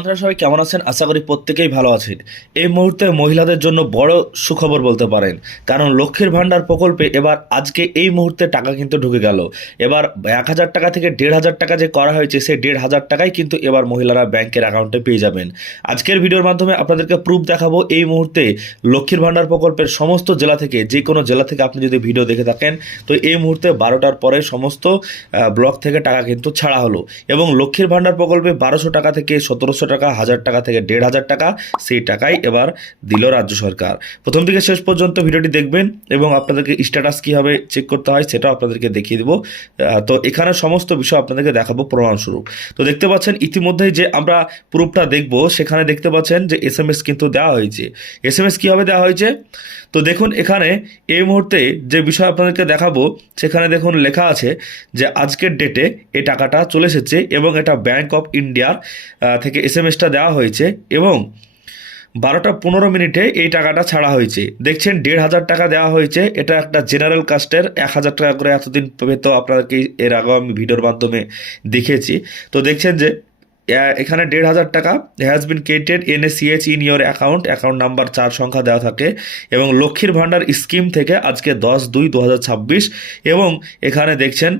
বন্ধুরা সবাই কেমন আছেন? আশা করি প্রত্যেকেই ভালো আছেন। এই মুহূর্তে মহিলাদের জন্য বড় সুখবর বলতে পারেন, কারণ লক্ষ্মীর ভাণ্ডার প্রকল্পে এবার আজকে এই মুহূর্তে টাকা কিন্তু ঢুকে গেল। এবার 1,000 টাকা থেকে 1,500 টাকা যে করা হয়েছে, সেই 1,500 টাকাই কিন্তু এবার মহিলারা ব্যাংকের অ্যাকাউন্টে পেয়ে যাবেন। আজকের ভিডিওর মাধ্যমে আপনাদেরকে প্রুফ দেখাবো এই মুহূর্তে লক্ষ্মীর ভাণ্ডার প্রকল্পের সমস্ত জেলা থেকে, যে কোনো জেলা থেকে আপনি যদি ভিডিও দেখে থাকেন, তো এই মুহূর্তে 12টার পরে সমস্ত ব্লক থেকে টাকা কিন্তু ছাড়া হলো। এবং লক্ষ্মীর ভাণ্ডার প্রকল্পে 1200 টাকা থেকে 1700 টাকা, 1000 টাকা থেকে 1,500 টাকা, সেই টাকাই এবার দিল রাজ্য সরকার। প্রথম থেকে শেষ পর্যন্ত ভিডিওটি দেখবেন এবং আপনাদেরকে স্ট্যাটাস কীভাবে চেক করতে হয় সেটাও আপনাদেরকে দেখিয়ে দেবো। তো এখানে সমস্ত বিষয় আপনাদেরকে দেখাবো প্রমাণস্বরূপ। তো দেখতে পাচ্ছেন ইতিমধ্যেই যে আমরা প্রুফটা দেখব, সেখানে দেখতে পাচ্ছেন যে SMS কিন্তু দেওয়া হয়েছে। SMS কীভাবে দেওয়া হয়েছে তো দেখুন, এখানে এই মুহূর্তে যে বিষয় আপনাদেরকে দেখাবো সেখানে দেখুন লেখা আছে যে আজকের ডেটে এই টাকাটা চলে এসেছে এবং এটা ব্যাংক অফ ইন্ডিয়ার থেকে SMSটা দেওয়া হয়েছে এবং 12টা 15 মিনিটে এই টাকাটা ছাড়া হয়েছে। দেখছেন 1,500 টাকা দেওয়া হয়েছে। এটা একটা জেনারেল কাস্টের 1,000 টাকা করে এতদিন পেত, আপনাদেরকে এর আগেও আমি ভিডিওর মাধ্যমে দেখিয়েছি। তো দেখছেন যে এখানে 1,500 টাকা has been credited NACH in your account number 4 সংখ্যা দেওয়া থাকে এবং লক্ষ্মীর ভাণ্ডার স্কিম থেকে আজকে 10/2/2026 এবং এখানে দেখছেন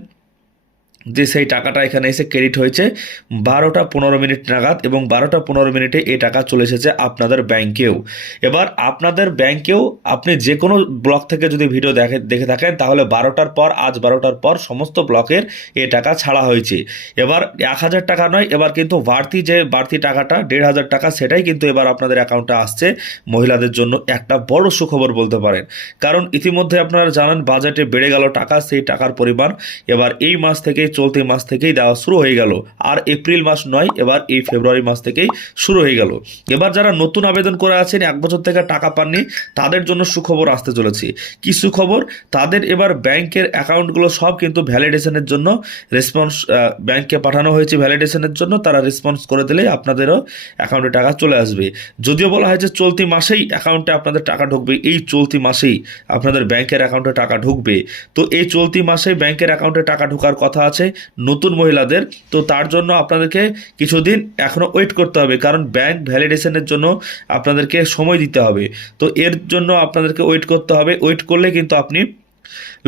যে সেই টাকাটা এখানে এসে ক্রেডিট হয়েছে 12টা 15 মিনিট নাগাদ এবং 12টা 15 মিনিটে এই টাকা চলে এসেছে আপনাদের ব্যাংকেও। এবার আপনাদের ব্যাংকেও আপনি যে কোনো ব্লক থেকে যদি ভিডিও দেখে থাকেন, তাহলে 12টার পর, আজ 12টার পর সমস্ত ব্লকের এই টাকা ছাড়া হয়েছে। এবার 1,000 টাকা নয়, এবার কিন্তু বাড়তি টাকাটা 1,500 টাকা, সেটাই কিন্তু এবার আপনাদের অ্যাকাউন্টে আসছে। মহিলাদের জন্য একটা বড় সুখবর বলতে পারেন, কারণ ইতিমধ্যে আপনারা জানেন বাজেটে বেড়ে গেল টাকা, সেই টাকার পরিমাণ এবার এই মাস থেকে, চলতি মাস থেকেই দেওয়া শুরু হয়ে গেল। আর এপ্রিল মাস নয়, এবার এই ফেব্রুয়ারি মাস থেকেই শুরু হয়ে গেল। এবার যারা নতুন আবেদন করে আছেন, 1 বছর থেকে টাকা পাননি, তাদের জন্য সুখবর আসতে চলেছে। কি সুখবর? তাদের এবার ব্যাংকের অ্যাকাউন্টগুলো সব কিন্তু ভ্যালিডেশনের জন্য রেসপন্স ব্যাংকে পাঠানো হয়েছে। ভ্যালিডেশনের জন্য তারা রেসপন্স করে দিলেই আপনাদেরও অ্যাকাউন্টে টাকা চলে আসবে। যদিও বলা হয়েছে চলতি মাসেই অ্যাকাউন্টে আপনাদের টাকা ঢুকবে, এই চলতি মাসেই আপনাদের ব্যাংকের অ্যাকাউন্টে টাকা ঢুকবে। তো এই চলতি মাসেই ব্যাংকের অ্যাকাউন্টে টাকা ঢোকার কথা আছে নতুন মহিলাদের। তো তার জন্য আপনাদেরকে কিছুদিন এখনও ওয়েট করতে হবে, কারণ ব্যাংক ভ্যালিডেশনের জন্য আপনাদেরকে সময় দিতে হবে। তো এর জন্য আপনাদেরকে ওয়েট করতে হবে। ওয়েট করলে কিন্তু আপনি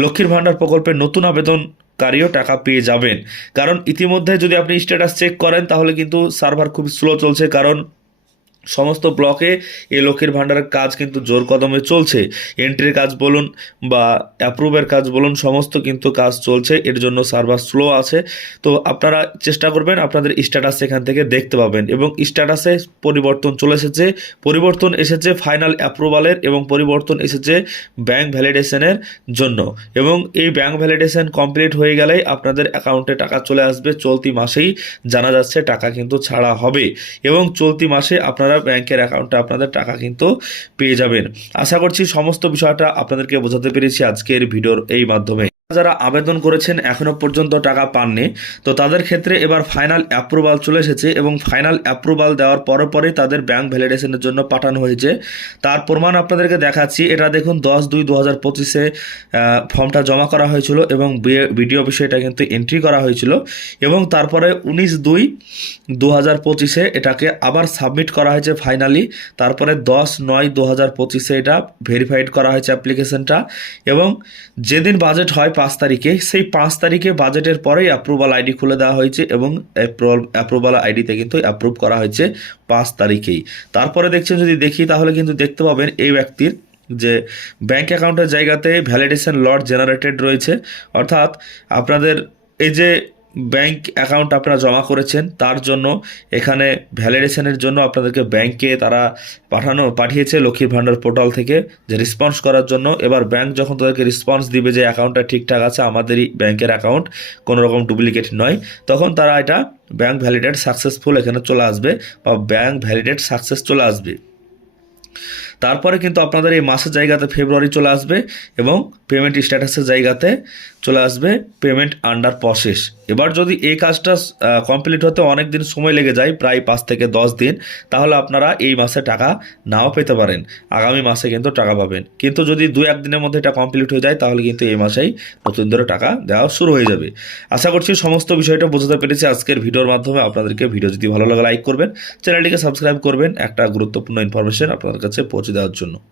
লক্ষ্মীর ভাণ্ডার প্রকল্পের নতুন আবেদনকারীও টাকা পেয়ে যাবেন। কারণ ইতিমধ্যে যদি আপনি স্ট্যাটাস চেক করেন, তাহলে কিন্তু সার্ভার খুব স্লো চলছে, কারণ সমস্ত ব্লকে এই লক্ষ্মীর ভাণ্ডারের কাজ কিন্তু জোর কদমে চলছে। এন্ট্রির কাজ বলুন বা অ্যাপ্রুভের কাজ বলুন, সমস্ত কিন্তু কাজ চলছে, এর জন্য সার্ভার স্লো আছে। তো আপনারা চেষ্টা করবেন আপনাদের স্ট্যাটাস এখান থেকে দেখতে পাবেন এবং স্ট্যাটাসে পরিবর্তন চলে এসেছে, পরিবর্তন এসেছে ফাইনাল অ্যাপ্রুভালের এবং পরিবর্তন এসেছে ব্যাংক ভ্যালিডেশনের জন্য। এবং এই ব্যাংক ভ্যালিডেশন কমপ্লিট হয়ে গেলেই আপনাদের অ্যাকাউন্টে টাকা চলে আসবে। চলতি মাসেই জানা যাচ্ছে টাকা কিন্তু ছাড়া হবে এবং চলতি মাসে আপনারা ব্যাংকের অ্যাকাউন্টে আপনাদের টাকা কিন্তু পেয়ে যাবেন। আশা করছি সমস্ত বিষয়টা আপনাদেরকে বোঝাতে পেরেছি আজকের ভিডিওর এই মাধ্যমে। যারা আবেদন করেছেন এখনো পর্যন্ত টাকা পাননি, তো তাদের ক্ষেত্রে এবার ফাইনাল অ্যাপ্রুভাল চলে এসেছে এবং ফাইনাল অ্যাপ্রুভাল দেওয়ার পরে তাদের ব্যাংক ভ্যালিডেশনের জন্য পাঠানো হয়েছে। তার প্রমাণ আপনাদেরকে দেখাচ্ছি। এটা দেখুন 10/2/2025 ফর্মটা জমা করা হয়েছিল এবং বিডিও অফিসে এটা কিন্তু এন্ট্রি করা হয়েছিল এবং তারপরে 19/2/2025 এটাকে আবার সাবমিট করা হয়েছে ফাইনালি। তারপরে 10/9/2025 এটা ভেরিফাইড করা হয়েছে অ্যাপ্লিকেশনটা এবং যেদিন বাজেট হয় 5 তারিখে, সেই 5 তারিখে বাজেটের পরেই অ্যাপ্রুভাল আইডি খুলে দেওয়া হয়েছে এবং অ্যাপ্রুভাল আইডিতে কিন্তু অ্যাপ্রুভ করা হয়েছে 5 তারিখেই। তারপরে দেখছেন, যদি দেখি তাহলে কিন্তু দেখতে পাবেন এই ব্যক্তির যে ব্যাংক অ্যাকাউন্টের জায়গাতে ভ্যালিডেশন লট জেনারেটেড রয়েছে, অর্থাৎ আপনাদের এই যে ব্যাংক অ্যাকাউন্ট আপনারা জমা করেছেন তার জন্য এখানে ভ্যালিডেশনের জন্য আপনাদেরকে ব্যাংকে তারা পাঠিয়েছে লক্ষ্মীর ভাণ্ডার পোর্টাল থেকে, যে রেসপন্স করার জন্য। এবার ব্যাংক যখন তাদেরকে রেসপন্স দিবে যে অ্যাকাউন্টটা ঠিকঠাক আছে, আমাদেরই ব্যাংকের অ্যাকাউন্ট, কোনো রকম ডুপ্লিকেট নয়, তখন তারা এটা ব্যাংক ভ্যালিডেট সাকসেসফুল এখানে চলে আসবে বা ব্যাংক ভ্যালিডেট সাকসেস চলে আসবে। তারপরে কিন্তু আপনাদের এই মাসের জায়গাতে ফেব্রুয়ারি চলে আসবে এবং পেমেন্ট স্ট্যাটাসের জায়গাতে চলে আসবে পেমেন্ট আন্ডার প্রসেস। এবার যদি এই কাজটা কমপ্লিট হতে অনেক দিন সময় লেগে যায়, প্রায় 5 থেকে 10 দিন, তাহলে আপনারা এই মাসে টাকা নাও পেতে পারেন, আগামী মাসে কিন্তু টাকা পাবেন। কিন্তু যদি 2-1 দিনের মধ্যে এটা কমপ্লিট হয়ে যায় তাহলে কিন্তু এই মাসেই নতুন ধরে টাকা দেওয়া শুরু হয়ে যাবে। আশা করছি সমস্ত বিষয়টা বোঝাতে পেরেছি আজকের ভিডিওর মাধ্যমে আপনাদেরকে। ভিডিও যদি ভালো লাগে লাইক করবেন, চ্যানেলটিকে সাবস্ক্রাইব করবেন একটা গুরুত্বপূর্ণ ইনফরমেশন আপনাদের কাছে পৌঁছে দেওয়ার জন্য।